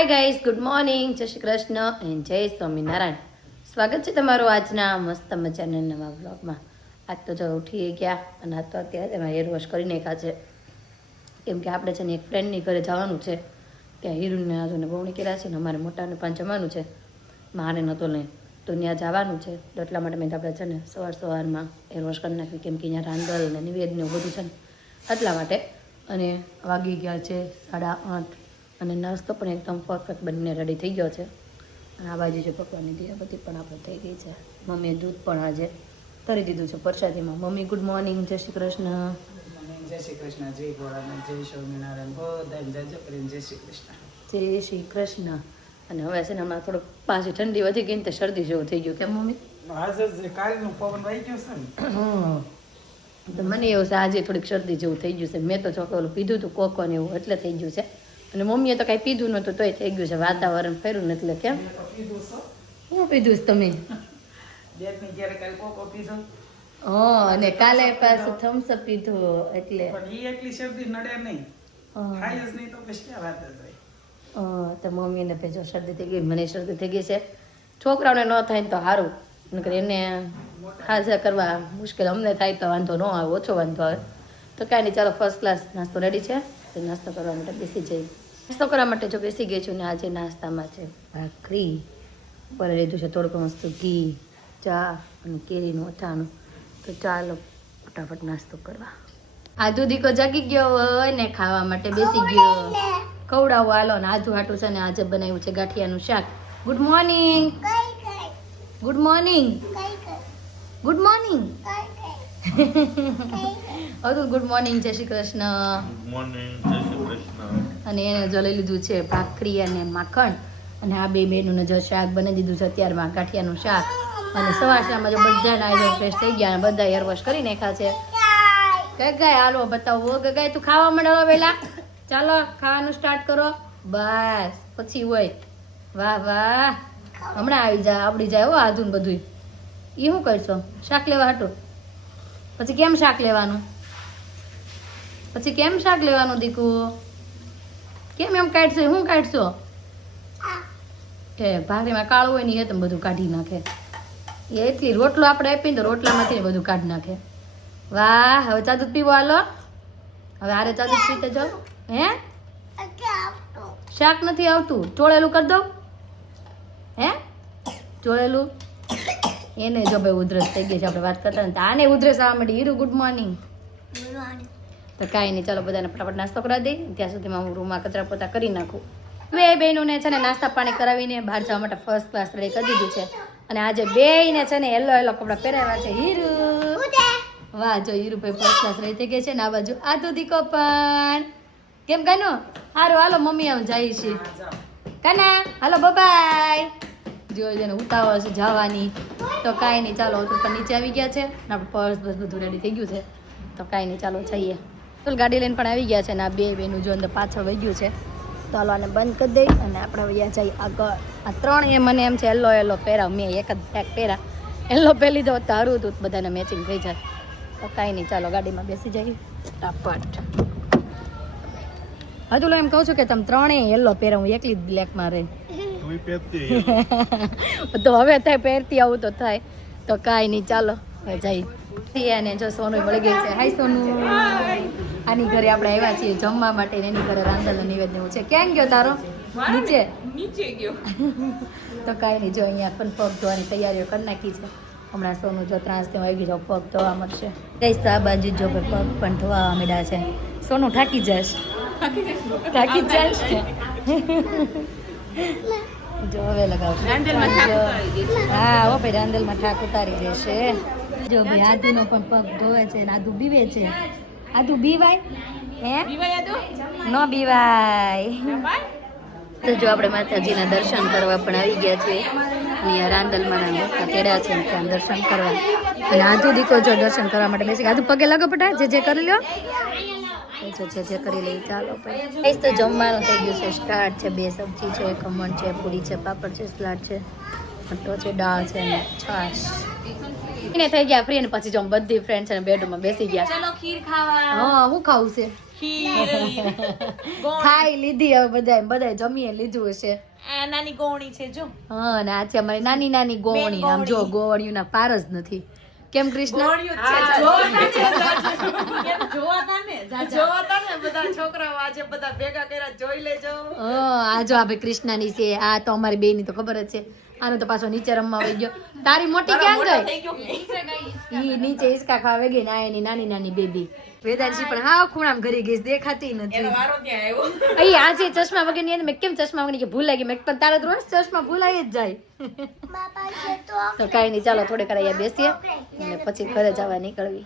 Hi guys, good morning, જય Shri Krishna and જય સ્વામિનારાયણ. સ્વાગત છે તમારું આજના મસ્ત મજાના નવા બ્લોગમાં. આજ તો જો ઉઠી ગયા અને આજ તો અત્યારે એમાં હેર વોશ કરી નાખ્યા છે, કેમ કે આપણે છે ને એક ફ્રેન્ડની ઘરે જવાનું છે. ત્યાં હીરુને આજુને બહુણી કર્યા છે ને અમારે મોટાને પણ જમવાનું છે. મારે નહોતો લઈ તો ત્યાં જવાનું છે, તો એટલા માટે મેં આપણે છે ને સવારમાં હેર વોશ કરી નાખ્યું, કેમ કે અહીંયા રાંદલ ને નિવેદને એવું બધું છે ને એટલા માટે. અને વાગી ગયા છે 8:30 અને નાસ્તો પણ એકદમ પરફેક્ટ બનીને રેડી થઈ ગયો છે. અને આ બાજુ જો પકવાની દીવાબત્તી પણ આપણે થઈ ગઈ છે. મમ્મીએ દૂધ પણ આજે તરી દીધું છે પ્રસાદીમાં. મમ્મી ગુડ મોર્નિંગ, જય શ્રી કૃષ્ણ. જય શ્રી કૃષ્ણ, જય ભોળાનાથ, જય સ્વામિનારાયણ, બધાને જય કરીને જય શ્રી કૃષ્ણ. જય શ્રી કૃષ્ણ. અને હવે છે ને હમણાં થોડુંક પાછી ઠંડી વધી ગઈ ને તો શરદી જેવું થઈ ગયું. કેમ મમ્મી? આજે કાલનું પવન વાઈ ગયો છે ને, તો મને એવું છે આજે થોડીક શરદી જેવું થઈ ગયું છે. મેં તો ચોખ્ખું પીધું હતું કોકો ને એવું, એટલે થઈ ગયું છે. અને મમ્મીએ તો કાંઈ પીધું નહોતું તોય થઈ ગયું છે. વાતાવરણ ફેર્યું ને એટલે. કેમ શું પીધું છે તમે? બેટની ઘેરે કાલે કોકો પીધો. અને કાલે પાછું થમ્સઅપ પીધું એટલે. પણ ઈ એકલી શરદી નડે નહીં, ખાય જ નહીં તો પછી ક્યાં વાત જાય. તો મમ્મીને ભેજો શરદી થઈ ગઈ, મને શરદી થઈ ગઈ છે. છોકરાઓને ન થાય ને તો સારું, નકર એને હાજર કરવા મુશ્કેલ. અમને થાય તો વાંધો ન આવે, ઓછો વાંધો આવે. તો કાંઈ નહીં, ચાલો ફર્સ્ટ ક્લાસ નાસ્તો રેડી છે. તો નાસ્તો કરવા માટે બેસી જઈ. નાસ્તો કરવા માટે જો બેસી ગઈ છું ને આજે નાસ્તામાં છે ભાખરી, ઉપર લીધું છે થોડુંક મસ્ત ઘી, ચા અને કેરીનું અથાણું. તો ચાલો ફટાફટ નાસ્તો કરવા. આધુ દીકો જાગી ગયો હોય ને ખાવા માટે બેસી ગયો. ખવડાવો હાલો. ને આધુ હાટું છે ને આજે બનાવ્યું છે ગાંઠિયાનું શાક. Good morning, good morning, good morning. Atul good morning, જય શ્રી કૃષ્ણ. અને એને જો લઈ લીધું છે ભાખરી અને માખણ. અને આ બે બેનું જો શાક બનાવી દીધું છે અત્યારમાં, ગાંઠિયાનું શાક. અને સવારમાં જો બધા નાઈ ફ્રેશ થઈ ગયા અને બધા હેર વોશ કરી નાખ્યા છે. ગગાય હાલો બતાવો. ગગાય તું ખાવા માંડો પેલા. ચાલો ખાવાનું સ્ટાર્ટ કરો. બસ પછી હોય. વાહ વાહ, હમણાં આવી જાય આવડી જાય હો આધુન બધું. એ શું કરશો? શાક લેવા હાટું? પછી કેમ શાક લેવાનું? પછી કેમ શાક લેવાનું દીકુ? કેમ એમ કાઢશો? શું કાઢશો? કે ભાખરીમાં કાળું હોય ને એ તમે બધું કાઢી નાખે. એ એટલી રોટલો આપણે આપીને તો રોટલામાંથી બધું કાઢી નાખે. વાહ, હવે ચા દૂધ પીવો હાલો. હવે આરે ચા દૂધ પીતે જાઓ. હે શાક નથી આવતું? ચોળેલું કરી દઉં? હે ચોળેલું? એને જો ભાઈ ઉધરસ થઈ ગઈ છે. આપણે વાત કરતા ને આને ઉધરસ આવવા માંડી. Hiru good morning. તો કાંઈ નહીં, ચાલો બધાને ફટાફટ નાસ્તો કરાવી દઈ. ત્યાં સુધીમાં હું રૂમમાં કચરા પોતા કરી નાખું. બે બહેનોને છે ને નાસ્તા પાણી કરાવીને બહાર જવા માટે ફર્સ્ટ ક્લાસ રેડી કરી દીધું છે. અને આજે બેયને છે ને યલો કપડાં પહેરાવ્યા છે. હીરુ વાહ, જો હીરુભાઈ ફર્સ્ટ ક્લાસ રેડી થઈ ગઈ છે. ને આ બાજુ આધુ દીકો પણ. કેમ કાનો? હારું હાલો મમ્મી આમ જાય છે. કાના હાલો બાય. જો જેને ઉતાવળ છે જવાની. તો કાંઈ નહીં, ચાલો તો પણ નીચે આવી ગયા છે ને આપણું પર્સ બસ બધું રેડી થઈ ગયું છે. તો કાંઈ નહીં, ચાલો જઈએ. તો ગાડી લઈને પણ આવી ગયા છે ને આ બે બેનું જો અંદર પાછળ વહી ગયું છે. તો હાલો આને બંધ કરી દઈ અને આપણે વયા જઈએ આગળ. આ ત્રણ એ મને એમ છે યલો પહેરાવ. મેં એક જ પેક પહેરા. યલો પહેરી દો તો સારું હતું, બધાને મેચિંગ થઈ જાય. તો કાંઈ નહીં, ચાલો ગાડીમાં બેસી જઈએ ફટાફટ. હજુ એમ કહું છું કે તમે ત્રણેય યલો પહેરા, હું એકલી જ બ્લેકમાં રહી. તો હવે થાય પહેરતી આવું તો થાય. તો કાંઈ નહીં, ચાલો હવે જઈએ. અને જો સોનું મળી ગઈ છે. હાય સોનું. આની ઘરે આપણે આવ્યા છીએ જમવા માટે. એની ઘરે રાંધલ નિવેદન એવું છે. ક્યાં ગયો તારો? નીચે ગયો. તો કાંઈ નહીં, જો અહીંયા પણ પગ ધોવાની તૈયારીઓ કરી નાખી છે. હમણાં સોનું જો ત્રાસ તેમાં આવી ગયો, પગ ધોવા મળશે. કઈશ તો આ બાજુ જો પગ પણ ધોવા માંડ્યા છે. સોનું થાકી જશ. થાકી જશ. જો હવે લગાવશું. હા હો ભાઈ, રાંદલમાં ઠાક ઉતારી દેશે. જો ભાઈ આદુનો પણ પગ ધોવે છે ને આદુ બીવે છે. આદુ બીવાય? હે ન બીવાય. તો જો આપણે માતાજીના દર્શન કરવા પણ આવી ગયા છીએ. અહીંયા રાંદલમાં મોટા તેડા છે ત્યાં દર્શન કરવા. અને આધુ દીકો જો દર્શન કરવા માટે બેસી. આધુ પગે લાગો પટા, જે કરી લ્યો. જે કરી લઈ. ચાલો ભાઈ, તો જમવાનું થઈ ગયું છે સ્ટાર્ટ છે. 2 સબ્જી છે, ખમણ છે, પૂરી છે, પાપડ છે, સલાડ છે, મઠો છે, દાળ છે ને છાશ. એને થઈ ગયા ફ્રી. અને પછી જો બધી ફ્રેન્ડ છે ને બેડરૂમમાં બેસી ગયા. ચલો ખીર ખાવા. હા હું ખાવું છે? ખીર ખાઈ લીધી હવે બધાય જમીએ લીધું હશે. આ નાની ગોણી છે જો. હા અને આ છે અમારી નાની નાની ગોવણી. આમ જો ગોવણીઓના પાર જ નથી. કેમ કૃષ્ણ? જોવાતા ને બધા છોકરાઓ આજે બધા ભેગા કર્યા જોઈ લેજો. આ જો આપણે કૃષ્ણાની છે. આ તો અમારી બેની તો ખબર જ છે. આનો તો પાછો નીચે રમવા આવી ગયો. તારી મોટી ક્યાં ગઈ? ઈ નીચે હિસકા ખાવા ગઈ ને આ એની નાની નાની બેબી. વેદાંશી પણ હા ખૂણામાં ઘરી ગઈ દેખાતી નથી. અહીં આજે ચશ્મા વગર ની મેં કેમ ચશ્મા વગર કે ભૂલાઈ ગઈ. મેં પણ તારે રોજ ચશ્મા ભૂલાઈ જ જાય. તો કઈ નહીં ચાલો થોડીક અહીંયા બેસીએ અને પછી ઘરે જવા નીકળવી.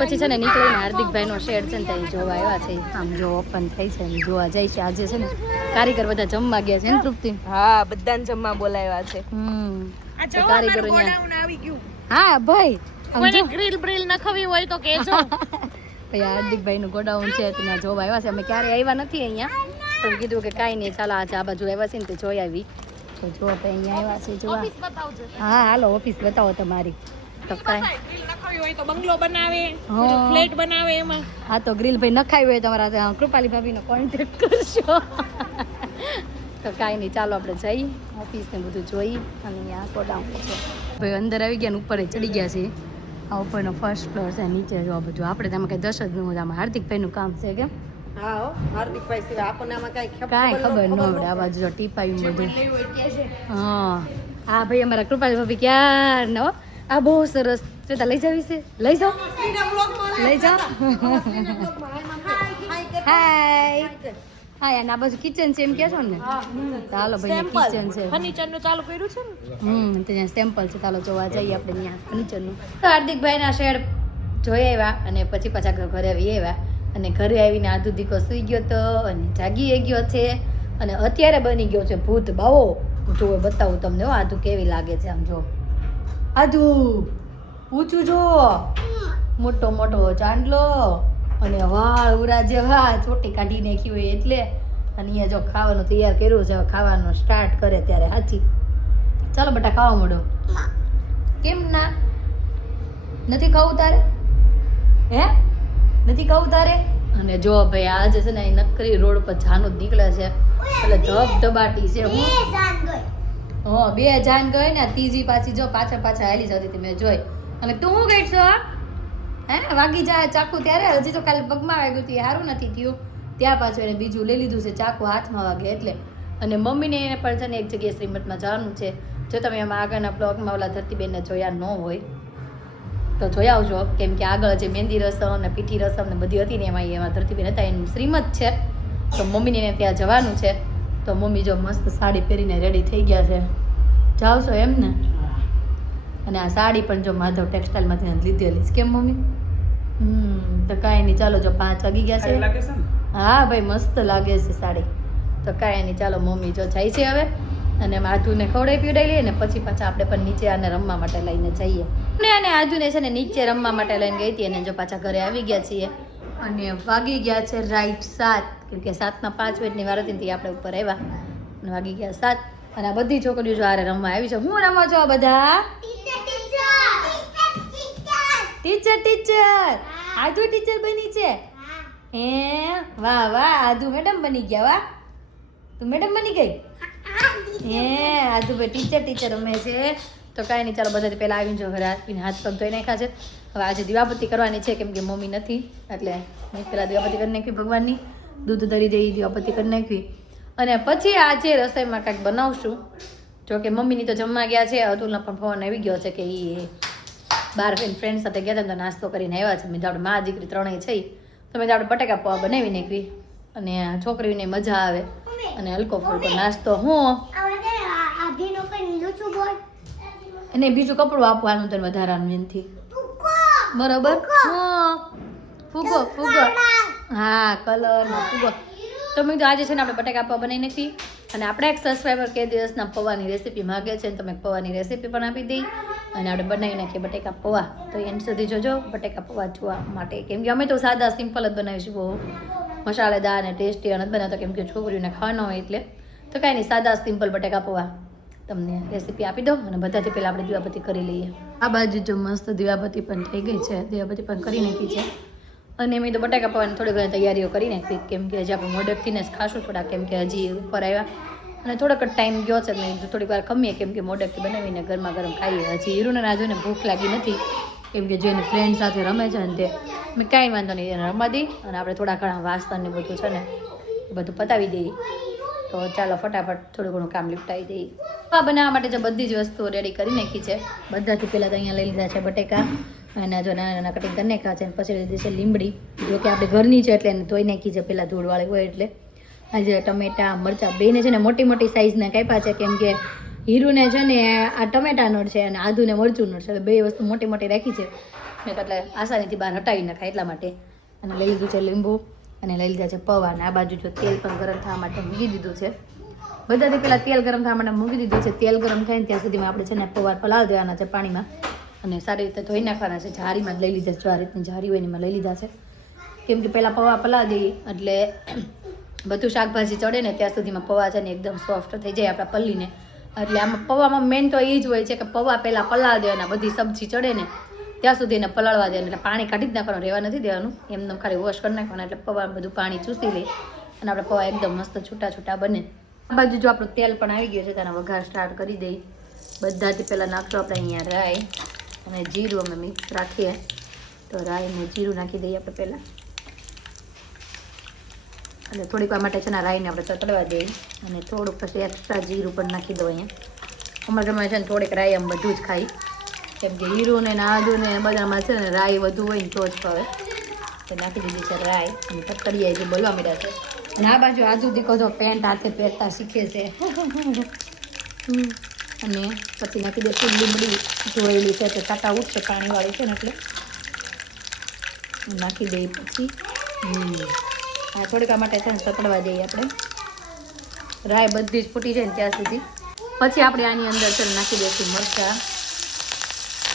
પછી છે ને નીકળીને હાર્દિકભાઈ નો શેડ છે ને ત્યાં જોવા આવ્યા છે. આમ જો ઓપન થઈ છે ને જોવા જાય છે. આજે છે ને કારીગર બધા જમવા ગયા છે ને તૃપ્તિ? હા બધાને જમવા બોલાવ્યા છે. તો કારીગરો આવી ગયું. હા ભાઈ કોઈને ગ્રીલ બ્રીલ નખવી હોય તો કહેજો. ભાઈ હાર્દિકભાઈ નું ગોડાઉન છે ત્યાં જોવા આવ્યા છે. અમે ક્યારે આવ્યા નથી અહીંયા પણ કીધું કે કાંઈ નહીં ચાલો આજે આ બાજુ આવ્યા છે ને તે જોઈ આવી. તો જો અહીંયા આવ્યા છે જોવા. હા હાલો ઓફિસ બતાવો તમારી. તો કાંઈ ગ્રીલ નખવી હોય તો બંગલો બનાવે, ફ્લેટ બનાવે એમાં. હા તો ગ્રીલ ભાઈ નખાવી હોય તમારા કૃપાલી ભાભીનો કોન્ટેક્ટ કરશો. તો કાંઈ નહીં ચાલો આપણે જઈ ઓફિસ ને બધું જોઈ અને અહીંયા ગોડાઉન છે. ભાઈ અંદર આવી ગયા ને ઉપર ચડી ગયા છે. આ ઉપરનો ફર્સ્ટ ફ્લોર છે નીચે જો બધું આપણે તમે કઈ દસ જ ન હોય. આમાં હાર્દિકભાઈનું કામ છે કેમ? હા હાર્દિકભાઈ સિવાય આપણને આમાં કાંઈ ખબર ન આવડે. આ બાજુ જો ટીપાયું બધું. હા હા ભાઈ અમારા કૃપાલી ભાભી ક્યાં ન આ બહુ સરસ શ્વેતા લઈ જાવી છે. લઈ જાઓ લઈ જાઓ. હાય હા યાર આ બાજુ કિચન છે એમ કે છો ને? ચાલો ભાઈ કિચન છે. ફર્નિચર નું ચાલુ કર્યું છે ને. ત્યાં સેમ્પલ છે. ચાલો જોવા જઈએ આપણે ત્યાં ફર્નિચર નું. હાર્દિકભાઈ ના શેડ જોઈ આવ્યા અને પછી પાછા ઘરે આવી આવ્યા અને ઘરે આવીને આધુ દીકો સુઈ ગયો તો અને જાગી ગયો છે અને અત્યારે બની ગયો છે ભૂત બાવો. જો બતાવું તમને આધુ કેવી લાગે છે. આમ જો આધુ પૂછું જો મોટો મોટો ચાંદલો અને વાળ ઉરા જેવા ચોટી કાઢી નાખી હોય એટલે. અને અહીંયા જો ખાવાનું તૈયાર કર્યું છે. ખાવાનું સ્ટાર્ટ કરે ત્યારે સાચી. ચાલો બેટા ખાવા મળો. કેમ ના નથી ખાવું તારે? હે નથી ખાવું તારે? અને જો ભાઈ આજે છે ને નકરી રોડ પર જાનું જ નીકળે છે એટલે ધબધબાટી છે. હું બે જાન ગઈ ને ત્રીજી પાછી જો પાછળ હાલી જતી હતી મેં જોઈ. અને તું શું ગઈ છો? હે વાગી જાય ચાકુ ત્યારે? હજી તો કાલે પગમાં વાગ્યું હતું સારું નથી થયું. ત્યાં પાછું એને બીજું લઈ લીધું છે ચાકુ હાથમાં વાગે એટલે. અને મમ્મીને એને પણ છે ને એક જગ્યાએ શ્રીમતમાં જવાનું છે. જો તમે એમાં આગળના બ્લોગમાં ઓલા ધરતીબેનને જોયા ન હોય તો જોઈ આવજો. કેમ કે આગળ જે મહેંદી રસમ ને પીઠી રસમ ને બધી હતી ને એમાં ધરતીબેન હતા. એનું શ્રીમત છે તો મમ્મીને એને ત્યાં જવાનું છે. તો મમ્મી જો મસ્ત સાડી પહેરીને રેડી થઈ ગયા છે. જાઓ છો એમ ને? અને આ સાડી પણ જો માધવ ટેક્સટાઇલમાંથી લીધેલી છે. કેમ મમ્મી? તો કાંઈ નહીં ચાલો જો 5 વાગી ગયા છે. હા ભાઈ મસ્ત લાગે છે સાડી. તો કાંઈ નહીં ચાલો મમ્મી જો જાય છે હવે અને આધુને ખવડાવી પીવડાવી લઈએ ને પછી પાછા આપણે પણ નીચે આને રમવા માટે લઈને જઈએ. અને આધુને છે ને નીચે રમવા માટે લઈને ગઈ હતી અને જો પાછા ઘરે આવી ગયા છીએ અને વાગી ગયા છે રાઈટ 7 કેમ કે 7:05 મિનિટની વાર હતી આપણે ઉપર આવ્યા અને વાગી ગયા 7. અને આ બધી છોકરીઓ જો આરે રમવા આવી છે. હું રમવા છો બધા? ટીચર આધુ ટીચર બની છે. હે વાહ વાહ આધુ મેડમ બની ગયા. વાહ તું મેડમ બની ગઈ. હે આધુ ભાઈ ટીચર રમે છે. તો કાંઈ નહીં ચાલો બધાથી પહેલાં આવીને જો ઘરે આવીને હાથ પગ ધોઈ નાખ્યા છે. હવે આજે દીવાબત્તી કરવાની છે કેમ કે મમ્મી નથી એટલે પહેલાં દીવાબત્તી કરી નાખી ભગવાનની. દૂધ ધરી દઈ દીવાબત્તી કરી નાખવી અને પછી આજે રસોઈમાં કાંઈક બનાવશું. જો કે મમ્મીની તો જમવા ગયા છે. અતુલનો પણ ફોન આવી ગયો છે કે એ બહાર ફ્રેન્ડ સાથે ગયા હતા તો નાસ્તો કરીને આવ્યા છે. મેં તો આપણે મા દીકરી ત્રણેય છે તો મેં તો આપણે બટાકા પૌવા બનાવી નાખવી અને છોકરીઓને મજા આવે અને હલકો ફૂલકો નાસ્તો. હું એને બીજું કપડું આપવાનું તને વધારાનું એનથી બરોબર. ફૂગો હા કલર ફૂગો. તો મેં તો આજે છે ને આપણે બટાકા પૌવા બનાવી નાખી અને આપણે એક સબસ્ક્રાઈબર કે દિવસના પૌવાની રેસીપી માગે છે ને તમે પૌવાની રેસીપી પણ આપી દઈ અને આપણે બનાવી નાખીએ બટેકા પૌવા. તો એન્ડ સુધી જોજો બટેકા પૌવા જોવા માટે કેમ કે અમે તો સાદા સિમ્પલ જ બનાવીશું. બહુ મસાલેદાર અને ટેસ્ટી અને બનાવતા કેમ કે છોકરીઓને ખાવાના હોય એટલે. તો કાંઈ નહીં સાદા સિમ્પલ બટેકા પૌવા તમને રેસીપી આપી દો અને બધાથી પહેલાં આપણે દીવાબત્તી કરી લઈએ. આ બાજુ જો મસ્ત દીવાબત્તી પણ થઈ ગઈ છે. દીવાબત્તી પણ કરી નાખી છે અને મેં તો બટાકા પૌવાની થોડી ઘણી તૈયારીઓ કરી નાખી કેમ કે હજી આપણે મોડેકથીને જ ખાશું થોડા કેમ કે હજી ઉપર આવ્યા અને થોડોક જ ટાઈમ ગયો છે મેં કીધું થોડીક વાર ખમીએ કેમ કે મોડેકથી બનાવીને ગરમા ગરમ ખાઈએ હજી હીરુને ના જોઈને ભૂખ લાગી નથી કેમ કે જેની ફ્રેન્ડ સાથે રમે છે ને તે મેં કાંઈ વાંધો નહીં એને રમવા દઈ અને આપણે થોડા ઘણા વાસણ ને બધું છે ને એ બધું પતાવી દઈએ તો ચાલો ફટાફટ થોડું ઘણું કામ લીપટાવી દઈએ આ બનાવવા માટે જે બધી જ વસ્તુઓ રેડી કરી નાખી છે બધાથી પહેલાં તો અહીંયા લઈ લીધા છે બટેકા અને જો નાના નાના કટિંગ કરી નાખ્યા છે અને પછી લીધી છે લીમડી જો કે આપણે ઘરની છે એટલે એને ધોઈ નાખી છે પહેલાં ધૂળવાળી હોય એટલે આજે ટમેટા મરચાં બેને છે ને મોટી મોટી સાઇઝના કાપ્યા છે કેમ કે હીરુને છે ને આ ટમેટાનો છે અને આદુને મરચુંનો છે બે વસ્તુ મોટી મોટી રાખી છે મેં એટલે આસાનીથી બહાર હટાવી નખાય એટલા માટે અને લઈ લીધું છે લીંબુ અને લઈ લીધા છે પૌવા અને આ બાજુ જો તેલ પણ ગરમ થવા માટે મૂકી દીધું છે બધાથી પહેલાં તેલ ગરમ થવા માટે મૂકી દીધું છે તેલ ગરમ થાય ને ત્યાં સુધીમાં આપણે છે ને પૌવા પલાળી દેવાના છે પાણીમાં અને સારી રીતે ધોઈ નાખવાના છે જારીમાં જ લઈ લીધા છે જો આ રીતની જારી હોય એમાં લઈ લીધા છે કેમ કે પહેલાં પૌવા પલાળી દઈએ એટલે બધું શાકભાજી ચડે ને ત્યાં સુધીમાં પૌવા છે ને એકદમ સોફ્ટ થઈ જાય આપણા પલ્લીને એટલે આમાં પૌવામાં મેન તો એ જ હોય છે કે પૌવા પહેલાં પલાળી દેવાના બધી સબ્જી ચડે ને ત્યાં સુધી એને પલાળવા દેવાનું એટલે પાણી કાઢી જ નાખવાનું રહેવા નથી દેવાનું એમને ખાલી વોશ કરી નાખવાના એટલે પૌવા બધું પાણી ચૂસી લે અને આપણે પૌવા એકદમ મસ્ત છૂટા છૂટા બને આ બાજુ જો આપણું તેલ પણ આવી ગયું છે તેના વઘાર સ્ટાર્ટ કરી દઈ બધાથી પહેલાં નાખશું આપણે અહીંયા રાઈ અને જીરું અમે મિક્સ રાખીએ તો રાઈ ને જીરું નાખી દઈએ આપણે પહેલાં અને થોડીક વાર માટે છે ને રાઈને આપણે તતડવા દઈએ અને થોડુંક પછી એક્સ્ટ્રા જીરું પણ નાખી દો અહીંયા અમારા ઘરમાં છે ને થોડીક રાઈ આમ બધું જ ખાઈ કેમ કે હીરું ને આદુ ને બધામાં છે ને રાઈ વધુ હોય ને તો જ ભાવે તો નાખી દીધી છે રાઈ અને તતડીએ જે બોલવા મળ્યા છે અને આ બાજુ આજુ દીકો જો પેન્ટ હાથે પહેરતા શીખે છે અને પછી નાખી દઈશું લીમડી ધોયેલી છે તો કાંટા ઉઠશે પાણીવાળી છે ને એટલે નાખી દઈએ પછી હા થોડીક માટે છે ને તતડવા દઈએ આપણે રાઈ બધી જ ફૂટી જાય ને ત્યાં સુધી પછી આપણે આની અંદર છે ને નાખી દઈશું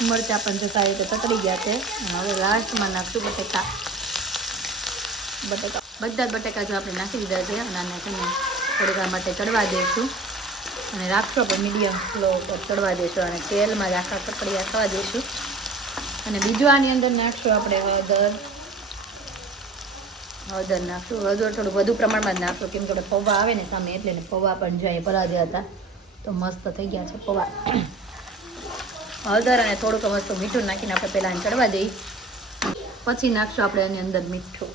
મરચાં પણ જો સારી રીતે તતડી ગયા છે અને હવે લાસ્ટમાં નાખશું બટેકા બધા જ બટેકા જો આપણે નાખી દીધા છે અને આને છે ને થોડીક વાર માટે ચડવા દઈશું અને રાખશો પણ મીડિયમ સ્લો પર ચડવા દઈશું અને તેલમાં જ આખા કકડિયા થવા દઈશું અને બીજું આની અંદર નાખશું આપણે હળદર નાખશું હળદર થોડું વધુ પ્રમાણમાં જ નાખશું કેમ કે આપણે પૌવા આવે ને સામે એટલે ને પૌવા પણ જાય પલાળ્યા હતા તો મસ્ત થઈ ગયા છે પૌવા હળદર અને થોડુંક મસ્ત મીઠું નાખીને આપણે પહેલાં ચડવા દઈએ પછી નાખશું આપણે એની અંદર મીઠું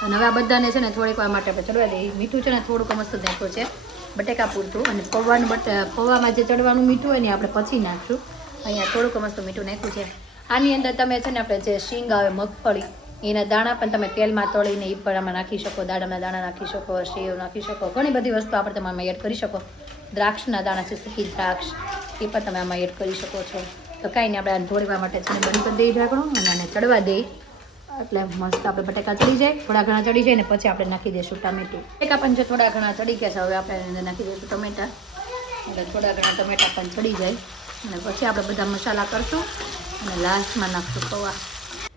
અને હવે આ બધાને છે ને થોડીક વાર માટે આપણે ચડવા દઈએ મીઠું છે ને થોડુંક મસ્ત નાખ્યું છે બટેકા પૂરતું અને પૌવામાં જે ચડવાનું મીઠું હોય ને આપણે પછી નાખશું અહીંયા થોડુંક મસ્ત મીઠું નાખ્યું છે આની અંદર તમે છે ને આપણે જે શીંગ આવે મગફળી એના દાણા પણ તમે તેલમાં તળીને એ પણ આમાં નાખી શકો દાડાના દાણા નાખી શકો સેવ નાખી શકો ઘણી બધી વસ્તુ આપણે તમે આમાં એડ કરી શકો દ્રાક્ષના દાણા છે સૂકી દ્રાક્ષ એ પણ તમે આમાં એડ કરી શકો છો તો કાંઈ નહીં આપણે આને થોડી વાર માટે છે ને બંધ કરી દઈએ ઢાંકણું અને આને ચડવા દઈએ એટલે મસ્ત આપણે બટેકા ચડી જાય થોડા ઘણા ચડી જાય ને પછી આપણે નાખી દઈશું ટામેટું બટેકા પણ જો થોડા ઘણા ચડી ગયા છે હવે આપણે અંદર નાખી દઈશું ટમેટા એટલે થોડા ઘણા ટમેટા પણ ચડી જાય અને પછી આપણે બધા મસાલા કરશું અને લાસ્ટમાં નાખશું પૌવા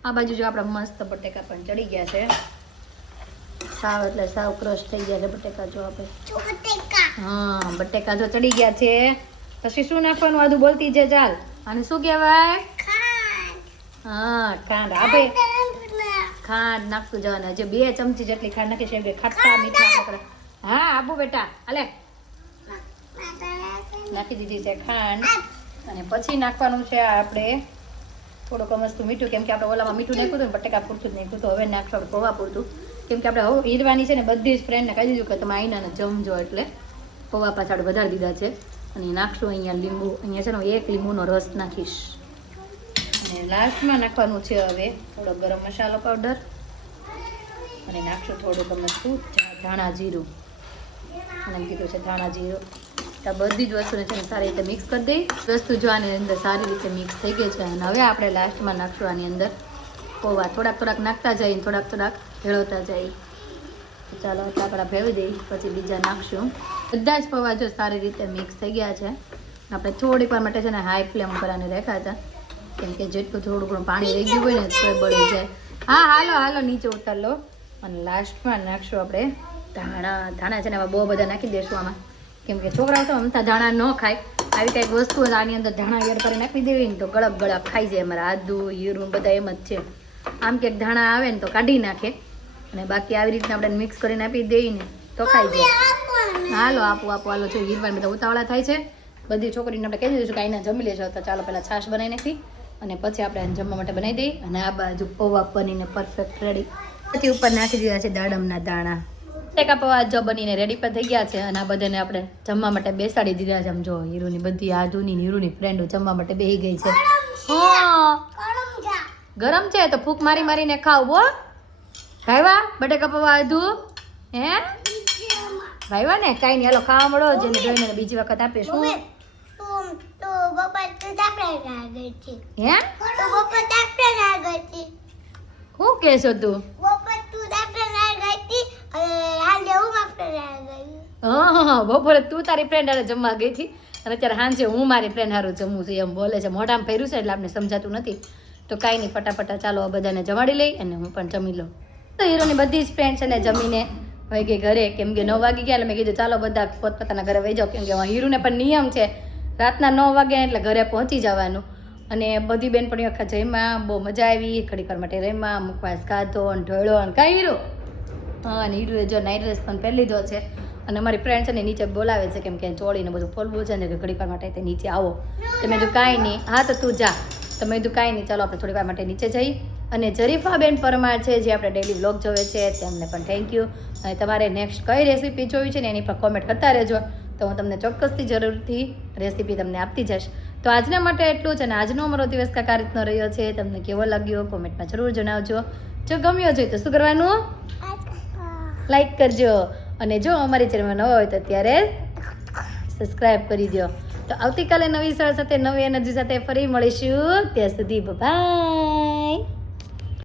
આ બાજુ જો આપણા મસ્ત બટેકા પણ ચડી ગયા છે સાવ એટલે સાવ ક્રશ થઈ ગયા છે બટેકા જો આપણે હા બટેકા જો ચડી ગયા છે પછી શું નાખવાનું આદુ બોલતી છે ચાલ અને શું કહેવાય હા ખાંડ આપે ખાંડ નાખતું જવાનું હજી 2 ચમચી જેટલી ખાંડ નાખી છે ખાટા મીઠા આપણે હા આબુ બેટા હાલે નાખી દીધી છે ખાંડ અને પછી નાખવાનું છે આપણે થોડુંક મસ્ત મીઠું કેમ કે આપણે ઓલામાં મીઠું નાખ્યું હતું ને બટેકા પૂરતું જ નાખ્યું તો હવે નાખશું આપણે પૌવા પૂરતું કેમ કે આપણે હવે હીરવાની છે ને બધી જ ફ્રેન્ડને કહી દીધું કે તમે આવીને જમજો એટલે પૌવા પાછળ વધારી દીધા છે અને નાખશું અહીંયા લીંબુ અહીંયા છે ને 1 લીંબુનો રસ નાખીશ અને લાસ્ટમાં નાખવાનું છે હવે થોડો ગરમ મસાલો પાવડર અને નાખશું થોડુંક મસ્તું ધાણા જીરું અને કીધું છે ધાણા જીરું તો બધી જ વસ્તુને છે ને સારી રીતે મિક્સ કરી દઈ વસ્તુ જો આની અંદર સારી રીતે મિક્સ થઈ ગઈ છે અને હવે આપણે લાસ્ટમાં નાખશું આની અંદર પૌવા થોડાક નાખતા જઈએ થોડાક ભેળવતા જઈએ ચાલો આપણા ભેળવી દઈએ પછી બીજા નાખશું બધા જ પૌવા જો સારી રીતે મિક્સ થઈ ગયા છે આપણે થોડીક વાર માટે છે ને હાઈ ફ્લેમ ઉપર આને રાખ્યા હતા કેમ કે જેટલું થોડું ઘણું પાણી રહી ગયું હોય ને તો બળી જાય હા હાલો નીચે ઉતાર લો અને લાસ્ટમાં નાખશું આપણે ધાણા છે ને બહુ બધા નાખી દઈશું આમાં કેમ કે છોકરાઓ તો અમથા ધાણા ન ખાય આવી કંઈક વસ્તુ આની અંદર ધાણા એડ કરી નાખી દેવી ને તો ગળપ ખાઈ જાય અમારા આદુ હીરું બધા એમ જ છે આમ કે ધાણા આવે ને તો કાઢી નાખે અને બાકી આવી રીતના આપણે મિક્સ કરીને આપી દઈએ ને તો ખાઈ જાય. હાલો આપું હાલો જો હીરવાન બધા ઉતાવળા થાય છે. બધી છોકરીને આપણે કહી દીધું કે આઈને જમી લેજો તો ચાલો પહેલાં છાશ બનાવી નાખી અને પછી આપણે આને જમવા માટે બનાવી દઈએ. અને આ બાજુ પૌવા બનીને પરફેક્ટ રેડી. પછી ઉપર નાખી દીધા છે દાડમના દાણા. ટેકા પૌવા જો બનીને રેડી પર થઈ ગયા છે અને આ બધાને આપણે જમવા માટે બેસાડી દીધા છે. આમ જો હીરુની બધી આદુની હીરુની ફ્રેન્ડો જમવા માટે બેસી ગઈ છે. ગરમ છે તો ફૂંક મારી મારીને ખાવ બો. ખાવા બટેકા પૌવા આદુ હે ભાઈવા ને કાંઈ નહીં હાલો ખાવા મળો જેને જોઈને બીજી વખત આપીશ. હું હે શું કહેશો તું? હા બપોરે તું તારી ફ્રેન્ડ હારે જમવા ગઈ હતી અને અત્યારે સાંજે હું મારી ફ્રેન્ડ હારું જમું છું એમ બોલે છે. મોઢામાં ફેર્યું છે એટલે આપણે સમજાતું નથી. તો કાંઈ નહીં ફટાફટ ચાલો આ બધાને જમાડી લઈ અને હું પણ જમી લઉં. તો હીરોની બધી જ ફ્રેન્ડ છે ને જમીને વહી ગઈ ઘરે કેમ કે 9 વાગી ગયા એટલે મેં કીધું ચાલો બધા પોતપોતાના ઘરે વહી જાઓ કેમ કે હીરુને પણ નિયમ છે રાતના 9 વાગ્યા એટલે ઘરે પહોંચી જવાનું. અને બધી બેનપણીઓ આખા જઈમાં બહુ મજા આવી. ઘડીક વાર માટે રહીમાં મુખવાસ ખાધો અને ઢોળ્યો અને કાંઈ હીરો હા અને હીરુએ જો નાઇટ ડ્રેસ પણ પહેરી લીધો છે અને મારી ફ્રેન્ડ છે ને નીચે બોલાવે છે કેમ કે ચોળીને બધું ફોલવું છે ને કે ઘડીક વાર માટે તે નીચે આવો. તો મેં કીધું કાંઈ નહીં હા તો તું જા. તો મેં કીધું કાંઈ નહીં ચાલો આપણે થોડી વાર માટે નીચે જઈ. અને જરીફાબેન પરમાર છે જે આપણે ડેલી વ્લોગ જોવે છે તેમને પણ થેન્ક યુ. અને તમારે નેક્સ્ટ કઈ રેસીપી જોવી છે ને એની પર કોમેન્ટ કરતા રહેજો તો હું તમને ચોક્કસથી જરૂરથી રેસીપી તમને આપતી જઈશ. તો આજના માટે એટલું જ અને આજનો અમારો દિવસ કાંઈક આ રીતનો રહ્યો છે. તમને કેવો લાગ્યો કોમેન્ટમાં જરૂર જણાવજો. જો ગમ્યો જોઈએ તો શું કરવાનું? લાઈક કરજો અને જો અમારી ચેનલમાં નવા હોય તો અત્યારે સબસ્ક્રાઈબ કરી દો. તો આવતીકાલે નવી સળ સાથે નવી એનર્જી સાથે ફરી મળીશું. ત્યાં સુધી બાય.